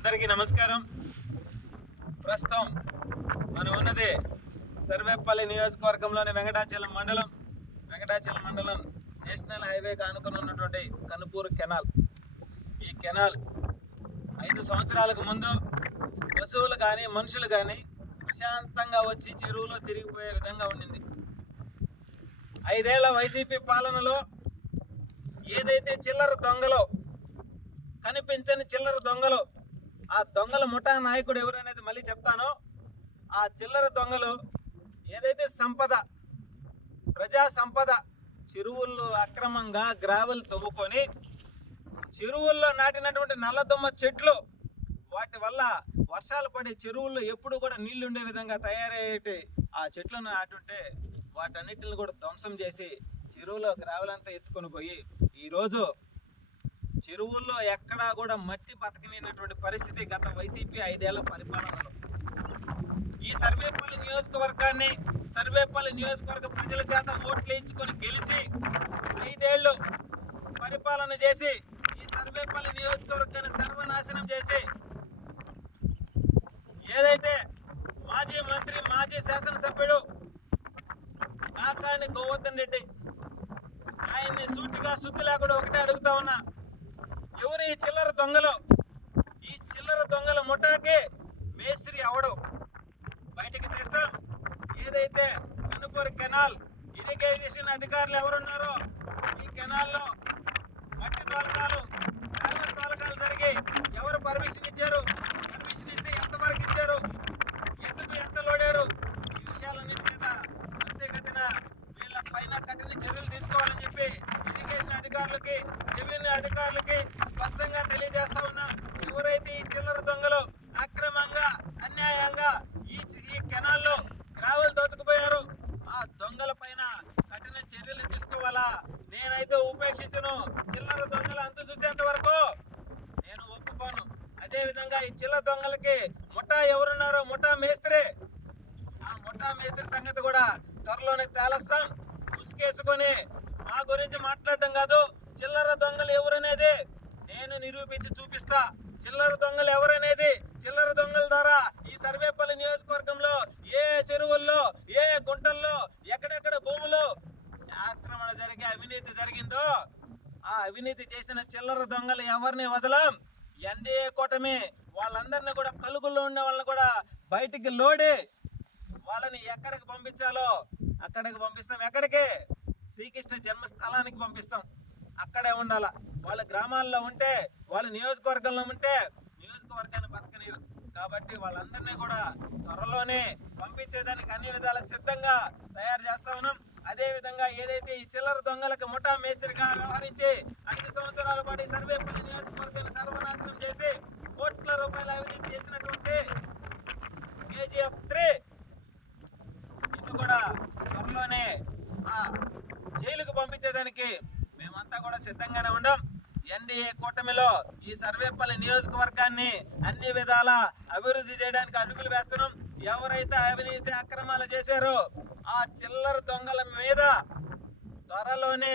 అందరికీ నమస్కారం. ప్రస్తుతం మనం ఉన్నది సర్వేపల్లి నియోజకవర్గంలోని వెంకటాచలం మండలం వెంకటాచలం మండలం నేషనల్ హైవేకి ఆనుకుని ఉన్నటువంటి కనుపూరు కెనాల్. ఈ కెనాల్ ఐదు సంవత్సరాలకు ముందు పశువులు కానీ మనుషులు కానీ ప్రశాంతంగా వచ్చి చెరువులో తిరిగిపోయే విధంగా ఉండింది. ఐదేళ్ళ వైసీపీ పాలనలో ఏదైతే చిల్లర దొంగలో కనిపించని చిల్లర దొంగలు ఆ దొంగల ముఠా నాయకుడు ఎవరనేది మళ్ళీ చెప్తాను. ఆ చిల్లర దొంగలు ఏదైతే సంపద ప్రజా సంపద చెరువుల్లో అక్రమంగా గ్రావెల్ తవ్వుకొని చెరువుల్లో నాటినటువంటి నల్లదొమ్మ చెట్లు వాటి వల్ల వర్షాలు పడే చెరువుల్లో ఎప్పుడు కూడా నీళ్ళు ఉండే విధంగా తయారయ్యేటి ఆ చెట్లను నాటుంటే వాటన్నిటిని కూడా ధ్వంసం చేసి చెరువులో గ్రావెల్ అంతా ఎత్తుకొని పోయి ఈరోజు చెరువుల్లో ఎక్కడా కూడా మట్టి బతకలేనటువంటి పరిస్థితి గత వైసీపీ ఐదేళ్ళ పరిపాలనలో. ఈ సర్వేపల్లి నియోజకవర్గాన్ని సర్వేపల్లి నియోజకవర్గ ప్రజల చేత ఓట్లు వేయించుకొని గెలిచి ఐదేళ్ళు పరిపాలన చేసి ఈ సర్వేపల్లి నియోజకవర్గాన్ని సర్వనాశనం చేసి ఏదైతే మాజీ మంత్రి మాజీ శాసనసభ్యుడు కాకాని గోవర్ధన్ రెడ్డి ఆయన్ని సూటిగా శుద్ధి లేకుండా ఒకటే అడుగుతా ఉన్నా ఎవరు ఈ చిల్లర దొంగలు? ఈ చిల్లర దొంగల ముఠాకి మేస్త్రి అవడు. బయటికి తీస్తా. ఏదైతే కనుపూర్ కెనాల్ ఇరిగేషన్ అధికారులు ఎవరున్నారో ఈ కెనాల్లో మట్టి తాలకాలు పైన కఠిన చర్యలు తీసుకోవాలని చెప్పి ఇరిగేషన్ అధికారులకి రెవెన్యూ అధికారులకి స్పష్టంగా తెలియజేస్తా ఉన్నాం. ఎవరైతే ఈ చిల్లర దొంగలు అక్రమంగా అన్యాయంగా ఈ ఈ కెనాల్లో గ్రావెల్ దోచుకుపోయారు ఆ దొంగల పైన కఠిన చర్యలు తీసుకోవాలా? నేనైతే ఉపేక్షించను చిల్లర దొంగలు అంతు చూసేంత వరకు నేను ఒప్పుకోను. అదేవిధంగా ఈ చిల్లర దొంగలకి ముఠా ఎవరున్నారో ముఠా మేస్త్రి ఆ ముఠా మేస్త్రి సంగతి కూడా త్వరలోనే తేలస్తాం. ఉసుకేసుకొని మా గురించి మాట్లాడటం కాదు చిల్లర దొంగలు ఎవరనేది నేను నిరూపించి చూపిస్తా. చిల్లర దొంగలు ఎవరనేది? చిల్లర దొంగల ద్వారా ఈ సర్వేపల్లి నియోజకవర్గంలో ఏ చెరువుల్లో ఏ గుంటల్లో ఎక్కడెక్కడ భూములు ఆక్రమణ జరిగి అవినీతి జరిగిందో ఆ అవినీతి చేసిన చిల్లర దొంగలు ఎవరిని వదలం? ఎన్డీఏ కూటమి వాళ్ళందరినీ కూడా కలుగుల్లో ఉన్న వాళ్ళని కూడా బయటికి లోడి వాళ్ళని ఎక్కడికి పంపించాలో అక్కడికి పంపిస్తాం. ఎక్కడికి? శ్రీకృష్ణ జన్మస్థలానికి పంపిస్తాం. అక్కడే ఉండాల. వాళ్ళ గ్రామాల్లో ఉంటే వాళ్ళ నియోజకవర్గంలో ఉంటే నియోజకవర్గాన్ని బతకనీరు. కాబట్టి వాళ్ళందరినీ కూడా త్వరలోనే పంపించేదానికి అన్ని విధాల సిద్ధంగా తయారు చేస్తా ఉన్నాం. అదేవిధంగా ఏదైతే ఈ చిల్లర దొంగలకు ముఠా మేస్త్రిగా వ్యవహరించి ఐదు సంవత్సరాల పాటు సర్వేపల్లి నియోజకవర్గాన్ని సర్వనాశనం చేసి కోట్ల రూపాయల అవినీతి చేసినటువంటి కేజీఎఫ్ త్రీ ఇటు కూడా త్వరలోనే ఆ జైలుకు పంపించేదానికి మేమంతా కూడా సిద్ధంగానే ఉండం ఎన్డీఏ కూటమిలో ఈ సర్వేపల్లి నియోజకవర్గాన్ని అన్ని విధాల అభివృద్ధి చేయడానికి అడుగులు వేస్తున్నాం. ఎవరైతే అవినీతి అక్రమాలు చేశారో ఆ చిల్లర దొంగల మీద త్వరలోనే